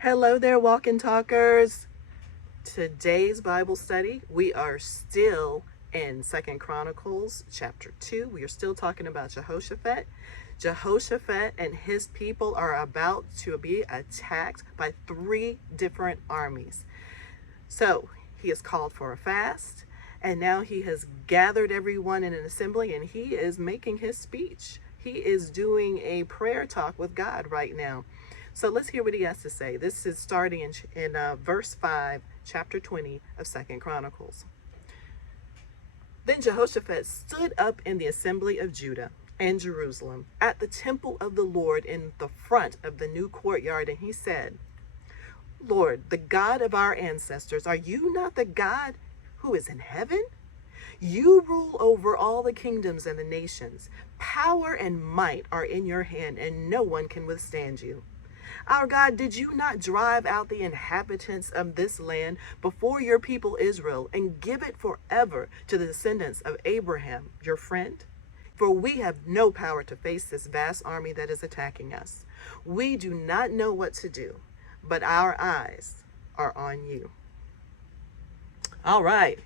Hello there, walk and talkers. Today's Bible study, we are still in Second Chronicles chapter 2. We are still talking about Jehoshaphat. Jehoshaphat and his people are about to be attacked by 3 different armies. So he has called for a fast, and now he has gathered everyone in an assembly, and he is making his speech. He is doing a prayer talk with God right now. So let's hear what he has to say. This is starting in verse 5, chapter 20 of Second Chronicles. Then Jehoshaphat stood up in the assembly of Judah and Jerusalem at the temple of the Lord in the front of the new courtyard, and he said, Lord, the God of our ancestors, are you not the God who is in heaven? You rule over all the kingdoms and the nations. Power and might are in your hand, and no one can withstand you. Our God, did you not drive out the inhabitants of this land before your people Israel and give it forever to the descendants of Abraham, your friend? For we have no power to face this vast army that is attacking us. We do not know what to do, but our eyes are on you. All right.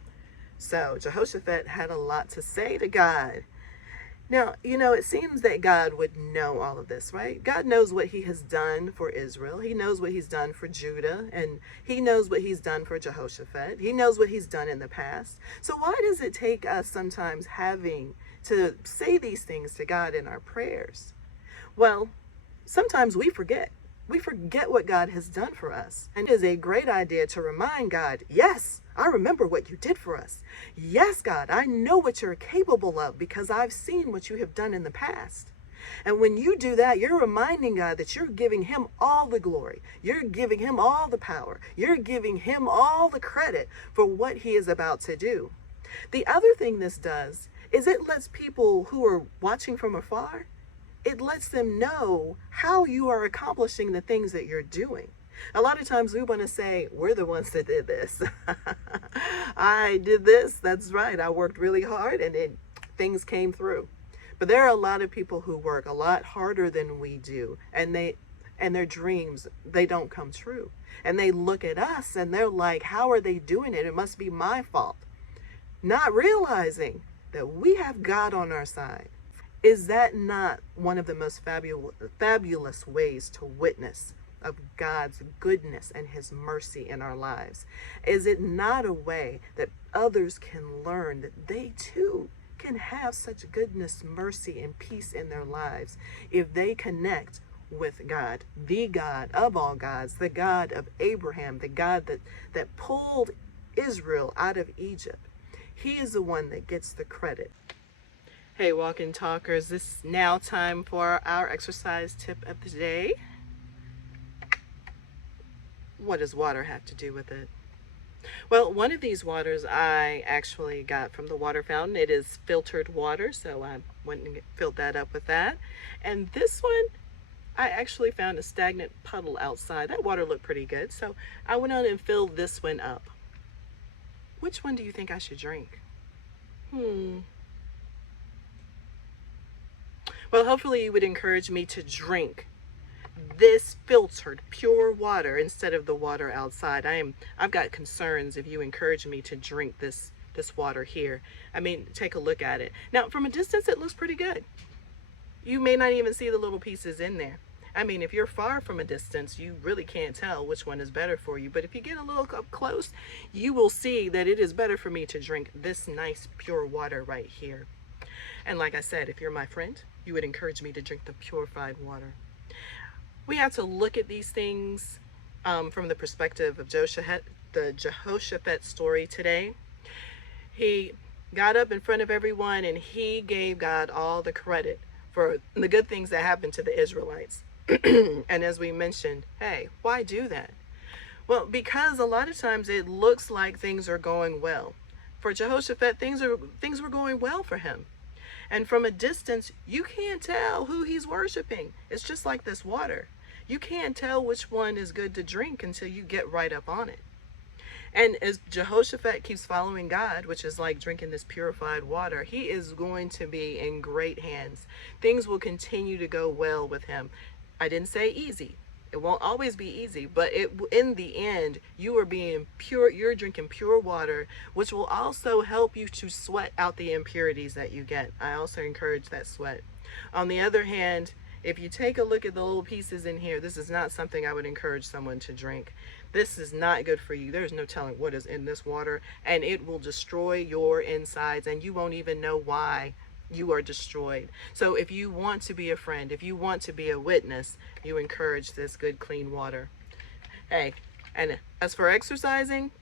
So Jehoshaphat had a lot to say to God. Now, it seems that God would know all of this, right? God knows what he has done for Israel. He knows what he's done for Judah, and he knows what he's done for Jehoshaphat. He knows what he's done in the past. So why does it take us sometimes having to say these things to God in our prayers? Well, sometimes we forget. We forget what God has done for us. And it is a great idea to remind God, yes, I remember what you did for us. Yes, God, I know what you're capable of because I've seen what you have done in the past. And when you do that, you're reminding God that you're giving him all the glory. You're giving him all the power. You're giving him all the credit for what he is about to do. The other thing this does is it lets people who are watching from afar, it lets them know how you are accomplishing the things that you're doing. A lot of times we want to say, we're the ones that did this. I did this. That's right. I worked really hard and things came through. But there are a lot of people who work a lot harder than we do. And their dreams, they don't come true. And they look at us and they're like, how are they doing it? It must be my fault. Not realizing that we have God on our side. Is that not one of the most fabulous ways to witness of God's goodness and his mercy in our lives? Is it not a way that others can learn that they too can have such goodness, mercy, and peace in their lives if they connect with God, the God of all gods, the God of Abraham, the God that pulled Israel out of Egypt? He is the one that gets the credit. Hey, walking talkers, this is now time for our exercise tip of the day. What does water have to do with it? Well, one of these waters I actually got from the water fountain. It is filtered water, so I went and filled that up with that. And this one, I actually found a stagnant puddle outside. That water looked pretty good, so I went on and filled this one up. Which one do you think I should drink? Well, hopefully you would encourage me to drink this filtered pure water instead of the water outside. I've got concerns if you encourage me to drink this water here. I mean, take a look at it. Now, from a distance, it looks pretty good. You may not even see the little pieces in there. I mean, if you're far from a distance, you really can't tell which one is better for you. But if you get a little up close, you will see that it is better for me to drink this nice pure water right here. And like I said, if you're my friend, you would encourage me to drink the purified water. We have to look at these things from the perspective of the Jehoshaphat story today. He got up in front of everyone and he gave God all the credit for the good things that happened to the Israelites. And as we mentioned, hey, why do that? Well, because a lot of times it looks like things are going well. For Jehoshaphat, things were going well for him. And from a distance, you can't tell who he's worshiping. It's just like this water. You can't tell which one is good to drink until you get right up on it. And as Jehoshaphat keeps following God, which is like drinking this purified water, he is going to be in great hands. Things will continue to go well with him. I didn't say easy. It won't always be easy, but in the end, you are being pure. You're drinking pure water, which will also help you to sweat out the impurities that you get. I also encourage that sweat. On the other hand, if you take a look at the little pieces in here, this is not something I would encourage someone to drink. This is not good for you. There's no telling what is in this water, and it will destroy your insides, and you won't even know why you are destroyed. So if you want to be a friend, if you want to be a witness, you encourage this good clean water. Hey, and as for exercising,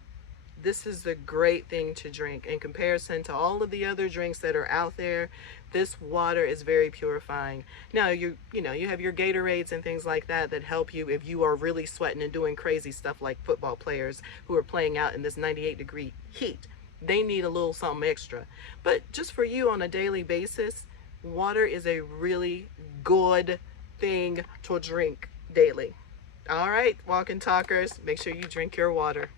this is a great thing to drink in comparison to all of the other drinks that are out there. This water is very purifying. Now you have your Gatorades and things like that that help you if you are really sweating and doing crazy stuff, like football players who are playing out in this 98-degree heat. They need a little something extra. But just for you on a daily basis, water is a really good thing to drink daily. All right, walk and talkers, make sure you drink your water.